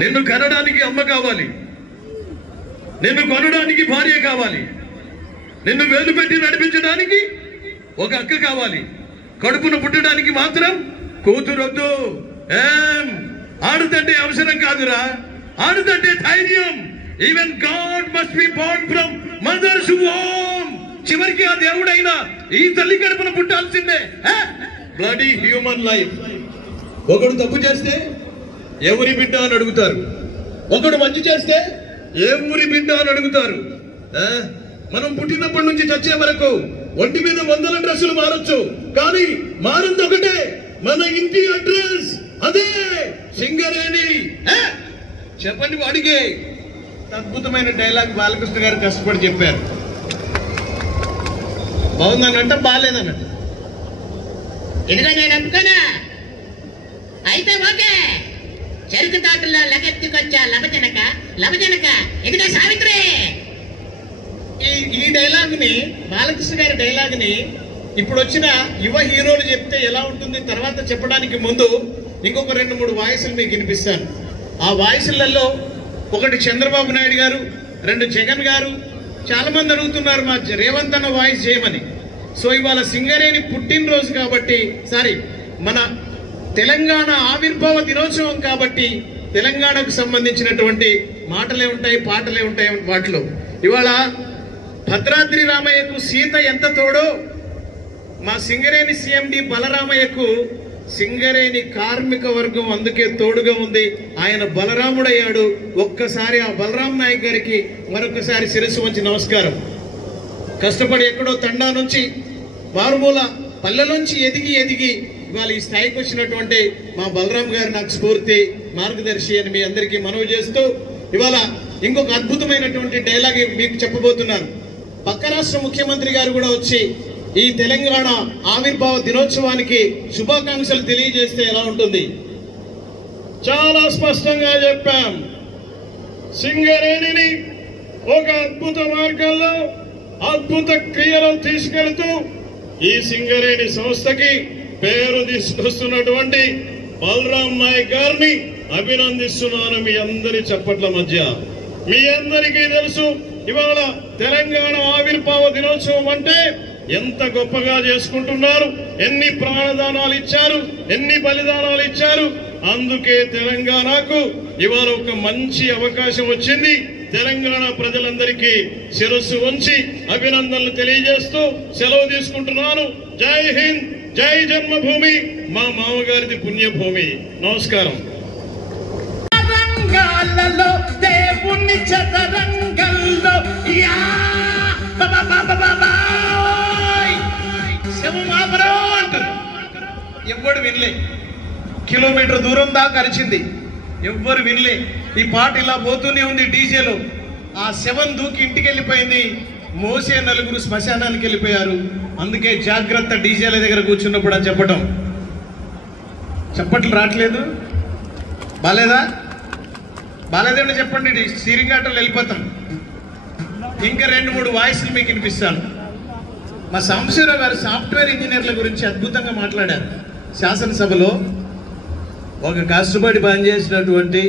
నిన్ను కనడానికి అమ్మ కావాలి, నిన్ను కొనడానికి భార్య కావాలి, నిన్ను వేలు పెట్టి నడిపించడానికి ఒక అక్క కావాలి, కడుపును పుట్టడానికి మాత్రం కూతురొద్దు. ఆడుతంటే అవసరం కాదురా, ఆడుతంటే ధైర్యం. Even god must be born from mother's womb. చివరికి ఆ దేవుడైనా ఈ తల్లి కడుపున పుట్టాల్సిందే. Bloody human life. ఒకడు తప్పు చేస్తే ఎవరి బిడ్డ అని అడుగుతారు, ఒకడు మంచి చేస్తే ఎవరి బిడ్డ అని అడుగుతారు. మనం పుట్టినప్పటి నుంచి చచ్చే వరకు ఒంటి మీద 100 డ్రెస్సులు మారొచ్చు, కానీ మారింది ఒకటే, మన ఇంటి అడ్రస్. అదే సింగరేణి. చెప్పండి వాడికి. అద్భుతమైన డైలాగ్ బాలకృష్ణ గారు కష్టపడి చెప్పారు. బాగుందనంట, బాగాలేదన్నట్టు. ఎందుకంటే నేను అనుకోనా అయితే ఓకే. చెరుకు తోటలో లగెత్తుకొచ్చా లభజనక ఎందుక సావిత్రి. ఈ డైలాగ్ ని, బాలకృష్ణ గారి డైలాగ్ ని ఇప్పుడు వచ్చిన యువ హీరోలు చెప్తే ఎలా ఉంటుంది తర్వాత చెప్పడానికి ముందు ఇంకొక 2-3 వాయిస్లు మీకు వినిపిస్తాను. ఆ వాయిస్లలో ఒకటి చంద్రబాబు నాయుడు గారు, 2 జగన్ గారు. చాలా మంది అడుగుతున్నారు మా రేవంత్ అన్న వాయిస్ చేయమని. సో ఇవాళ సింగరేణి పుట్టినరోజు కాబట్టి, మన తెలంగాణ ఆవిర్భావ దినోత్సవం కాబట్టి తెలంగాణకు సంబంధించినటువంటి మాటలే ఉంటాయి, పాటలే ఉంటాయి. వాటిలో ఇవాళ భద్రాద్రి రామయ్యకు సీత ఎంత తోడో, మా సింగరేణి సిఎండి బలరామయ్యకు సింగరేణి కార్మిక వర్గం అందుకే తోడుగా ఉంది. ఆయన బలరాముడయ్యాడు. ఒక్కసారి ఆ బలరాం నాయక్ గారికి మరొకసారి శిరస్సు వంచి నమస్కారం. కష్టపడి ఎక్కడో తండా నుంచి, మారుమూల పల్లెలోంచి ఎదిగి ఇవాళ ఈ స్థాయికి వచ్చినటువంటి మా బలరాం గారు నాకు స్ఫూర్తి, మార్గదర్శి అని మీ అందరికీ మనవి చేస్తూ, ఇవాళ ఇంకొక అద్భుతమైనటువంటి డైలాగ్ మీకు చెప్పబోతున్నాను. పక్క రాష్ట్ర ముఖ్యమంత్రి గారు కూడా వచ్చి ఈ తెలంగాణ ఆవిర్భావ దినోత్సవానికి శుభాకాంక్షలు తెలియజేస్తే ఎలా ఉంటుంది? చాలా స్పష్టంగా చెప్పాం. సింగరేణిని ఒక అద్భుత మార్గంలో, అద్భుత క్రియలో తీసుకెళ్తూ ఈ సింగరేణి సంస్థకి పేరు తీసుకొస్తున్నటువంటి బలరాం నాయక్ గారిని అభినందిస్తున్నాను మీ అందరి చప్పట్ల మధ్య. మీ అందరికీ తెలుసు ఇవాళ తెలంగాణ ఆవిర్భావ దినోత్సవం అంటే ఎంత గొప్పగా చేసుకుంటున్నారు, ఎన్ని ప్రాణదానాలు ఇచ్చారు, ఎన్ని బలిదానాలు ఇచ్చారు. అందుకే తెలంగాణకు ఇవాళ ఒక మంచి అవకాశం వచ్చింది. తెలంగాణ ప్రజలందరికీ శిరస్సు వంచి అభినందనలు తెలియజేస్తూ సెలవు తీసుకుంటున్నాను. జై హింద్, జై జన్మభూమి, మా మామగారిది పుణ్యభూమి. నమస్కారం. దేవుని చదరంగంలో ఎవ్వడు వినలే. కిలోమీటర్ దూరం దాకా అరిచింది, ఎవ్వరు వినలే. ఈ పాట ఇలా పోతూనే ఉంది డీజేలో. ఆ శవం దూకి ఇంటికి వెళ్ళిపోయింది. మోసే 4 శ్మశానానికి వెళ్ళిపోయారు. అందుకే జాగ్రత్త డీజేల దగ్గర కూర్చున్నప్పుడు అని చెప్పటం. చప్పట్లు రావట్లేదు? బాలేదండి చెప్పండి. సిరిగాటలు వెళ్ళిపోతాం. ఇంకా 2-3 వాయిస్లు మీకు వినిపిస్తాను. మా సాంబశివరావు గారు సాఫ్ట్వేర్ ఇంజనీర్ల గురించి అద్భుతంగా మాట్లాడారు శాసనసభలో. ఒక కష్టపడి పనిచేసినటువంటి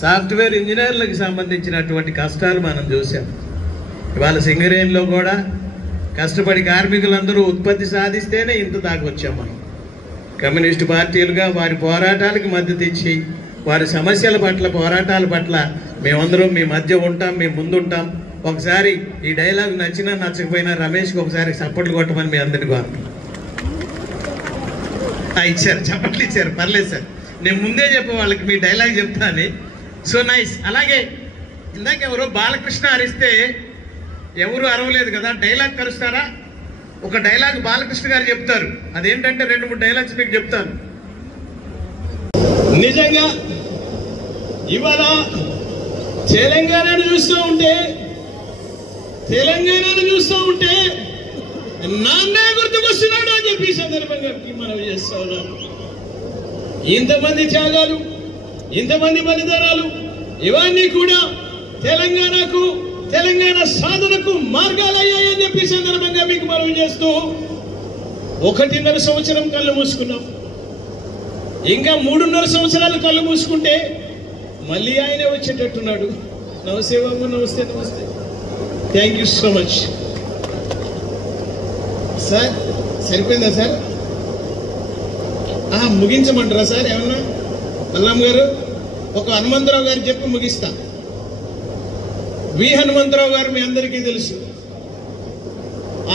సాఫ్ట్వేర్ ఇంజనీర్లకు సంబంధించినటువంటి కష్టాలు మనం చూసాం. ఇవాళ సింగరేణిలో కూడా కష్టపడి కార్మికులందరూ ఉత్పత్తి సాధిస్తేనే ఇంత దాకా వచ్చాం మనం. కమ్యూనిస్టు పార్టీలుగా వారి పోరాటాలకు మద్దతు ఇచ్చి, వారి సమస్యల పట్ల, పోరాటాల పట్ల మేమందరం మీ మధ్య ఉంటాం, మేము ముందుంటాం. ఒకసారి ఈ డైలాగ్ నచ్చినా నచ్చకపోయినా రమేష్కి ఒకసారి చప్పట్లు కొట్టమని మీ అందరికీ కోరుతాం. ఇచ్చారు, చప్పట్లు ఇచ్చారు, పర్లేదు సార్. నేను ముందే చెప్పే వాళ్ళకి మీ డైలాగ్ చెప్తాను. So nice. అలాగే ఇందాక ఎవరో బాలకృష్ణ అరిస్తే ఎవరు అరవలేదు కదా, డైలాగ్ కలుస్తారా? ఒక డైలాగ్ బాలకృష్ణ గారు చెప్తారు. అదేంటంటే 2-3 డైలాగ్స్ మీకు చెప్తాను. నిజంగా ఇవాళ తెలంగాణను చూస్తూ ఉంటే నాన్నే గుర్తుకొస్తున్నాడు అని చెప్పి సందర్భంగా మనం చేస్తా ఉన్నాం. ఇంతమంది త్యాగాలు, ఇంతమంది బలిదానాలు, ఇవన్నీ కూడా తెలంగాణ సాధనకు మార్గాలు అయ్యాయని చెప్పి సందర్భంగా మీకు మనం చేస్తూ 1.5 సంవత్సరం కళ్ళు మూసుకున్నాం. ఇంకా 3.5 సంవత్సరాలు కళ్ళు మూసుకుంటే మళ్ళీ ఆయనే వచ్చేటట్టున్నాడు. నమస్తే బాబు, నమస్తే నమస్తే. Thank you so much sir. సరిపోయిందా సార్? ముగించమంటారా సార్? ఏమన్నా మల్లాం గారు ఒక హనుమంతరావు గారు చెప్పి ముగిస్తా. వి హనుమంతరావు గారు మీ అందరికీ తెలుసు.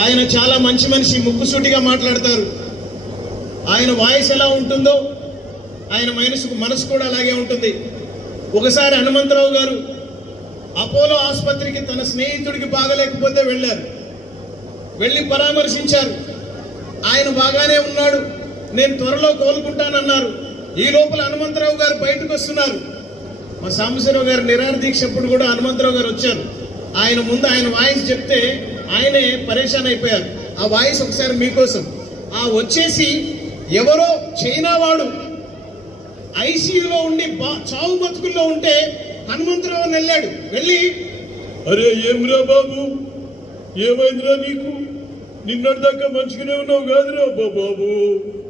ఆయన చాలా మంచి మనిషి, ముక్కుసూటిగా మాట్లాడతారు. ఆయన వాయిస్ ఎలా ఉంటుందో ఆయన మనసు కూడా అలాగే ఉంటుంది. ఒకసారి హనుమంతరావు గారు అపోలో ఆసుపత్రికి తన స్నేహితుడికి బాగలేకపోతే వెళ్ళారు. వెళ్ళి పరామర్శించారు. ఆయన బాగానే ఉన్నాడు, నేను త్వరలో కోలుకుంటానన్నారు. ఈ లోపల హనుమంతరావు గారు బయటకు వస్తున్నారు. మా సాంబశివరావు గారు నిరాహార దీక్ష అప్పుడు కూడా హనుమంతరావు గారు వచ్చారు. ఆయన ముందు ఆయన వాయిస్ చెప్తే ఆయనే పరేషాన్ అయిపోయారు. ఆ వాయిస్ ఒకసారి మీకోసం. వచ్చేసి ఎవరో చైనా వాడు ఐసీయూలో ఉండి చావు బతుకుల్లో ఉంటే హనుమంతరావు వెళ్ళాడు. వెళ్ళి, అరే ఏమిరా బాబు, ఏమైందిరా నీకు? నిన్నటి దాకా మంచిగానే ఉన్నావు కాదురా బాబు,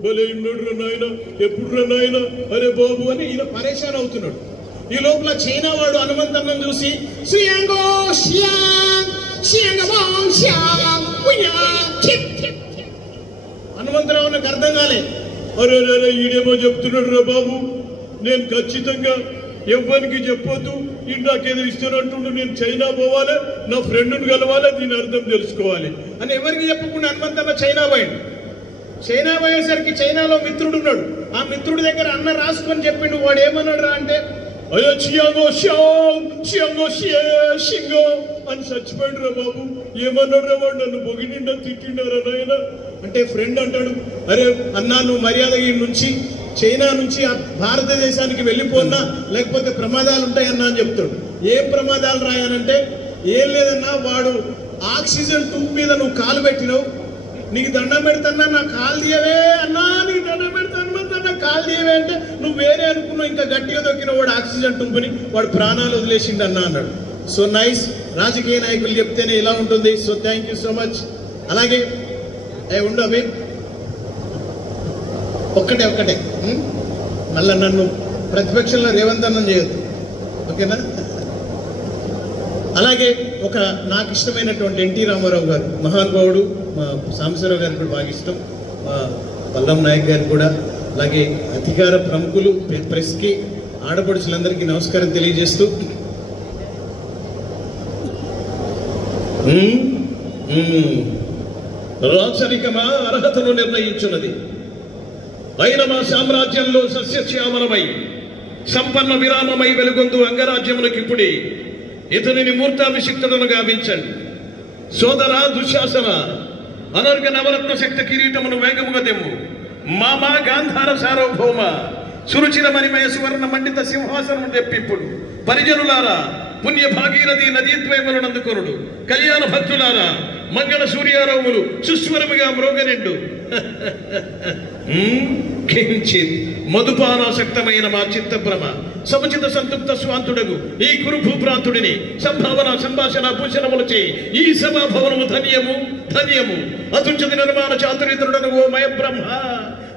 భలే ఉన్నాడు నాయన, ఎప్పుడు నాయన, అరే బాబు అని ఈయన పరేషాన్ అవుతున్నాడు. ఈ లోపల చైనా వాడు హనుమంతన్నం చూసి హనుమంతరావు నాకు అర్థం కాలే. అరే రే ఈడేమో చెప్తున్నాడు రా బాబు, నేను ఖచ్చితంగా ఎవ్వరికి చెప్పొద్దు, ఇది నాకేదో ఇస్తానంటుండు, నేను చైనా పోవాలి, నా ఫ్రెండ్ని కలవాలి, దీని అర్థం తెలుసుకోవాలి అని ఎవరికి చెప్పకుండా హనుమంతన్న చైనా పోయాడు. చైనా పోయేసరికి చైనాలో మిత్రుడు ఉన్నాడు. ఆ మిత్రుడి దగ్గర అన్న రాసుకొని చెప్పిండు. వాడు ఏమన్నాడు రా అంటే, అయ్యో చియాంగో షియాంగో షింగో అని చచ్చిపోయాడు రా బాబు. ఏమన్నాడు రా వాడు, నన్ను పొగిడిండా తిట్టిండారా నాయన అంటే ఫ్రెండ్ అంటాడు, అరే అన్నా నువ్వు మర్యాద ఈ నుంచి చైనా నుంచి భారతదేశానికి వెళ్ళిపోన్నా, లేకపోతే ప్రమాదాలు ఉంటాయన్నా అని చెప్తాడు. ఏం ప్రమాదాలు రాయనంటే, ఏం లేదన్నా, వాడు ఆక్సిజన్ ట్యూబ్ మీద నువ్వు కాలు పెట్టినావు, నీకు దండం పెడతాన్నా నా కాలు తీయవే అన్నా, నీకు దండం పెడతాను కాలు తీయవే అంటే నువ్వు వేరే అనుకున్నావు, ఇంకా గట్టిగా దొక్కిన వాడు ఆక్సిజన్ ట్యూబ్ని, వాడు ప్రాణాలు వదిలేసిండు అన్నా అన్నాడు. So nice. రాజకీయ నాయకులు చెప్తేనే ఇలా ఉంటుంది. So thank you so much. అలాగే ఉండు అవి ఒక్కటే మళ్ళా నన్ను ప్రతిపక్షంలో రేవంతన్నం చేయొద్దు, ఓకేనా? అలాగే నాకు ఇష్టమైనటువంటి ఎన్టీ రామారావు గారు, మహానుభావుడు. మా సాంబశివరావు గారికి కూడా బాగా ఇష్టం, మా పల్లం నాయక్ గారికి కూడా. అలాగే అధికార ప్రముఖులు, ప్రెస్కి, ఆడపడుచులందరికీ నమస్కారం తెలియజేస్తూ, రాచరికమా అర్హతను నిర్ణయించున్నది. అయిన మా సామ్రాజ్యంలో సస్యశ్యామలమై సంపన్న విరామమై వెలుగొందు అంగరాజ్యమునకిప్పుడే ఇతనిని మూర్తాభిషిక్తులను గావించండి. సోదర దుశ్శాసన, అనర్గ నవరత్న శక్తి కిరీటమును వేగముగా తెమ్ము. మామా గాంధార సార్వభౌమ, సురుచిర మణిమయ సువర్ణ మండిత సింహాసనం తెప్పిప్పుడు. పరిజనులారా, పుణ్య భాగీరథి నదీద్వయములనందుకొనుడు. కళ్యాణ భక్తులారా, మంగళ సూర్యారోములు సుస్వరముగా మ్రోగనిండు. కించిత్ మధుపానాసక్తమైన మా చిత్తభ్రమ సముచిత సంతృప్త స్వాంతుడగు ఈ కురు భూభ్రాంతుడిని సంభావన సంభాషణ భూషణములచే ఈ సభాభవనము ధన్యము ధన్యము. అతుంచది నిర్మాణ చాతుర్యతుడను ఓ మయ బ్రహ్మ,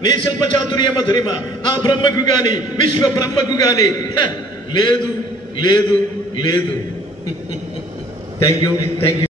నీ శిల్ప చాతుర్య మధురిమ ఆ బ్రహ్మకు గాని విశ్వ బ్రహ్మకు గాని లేదు లేదు లేదు. Thank you.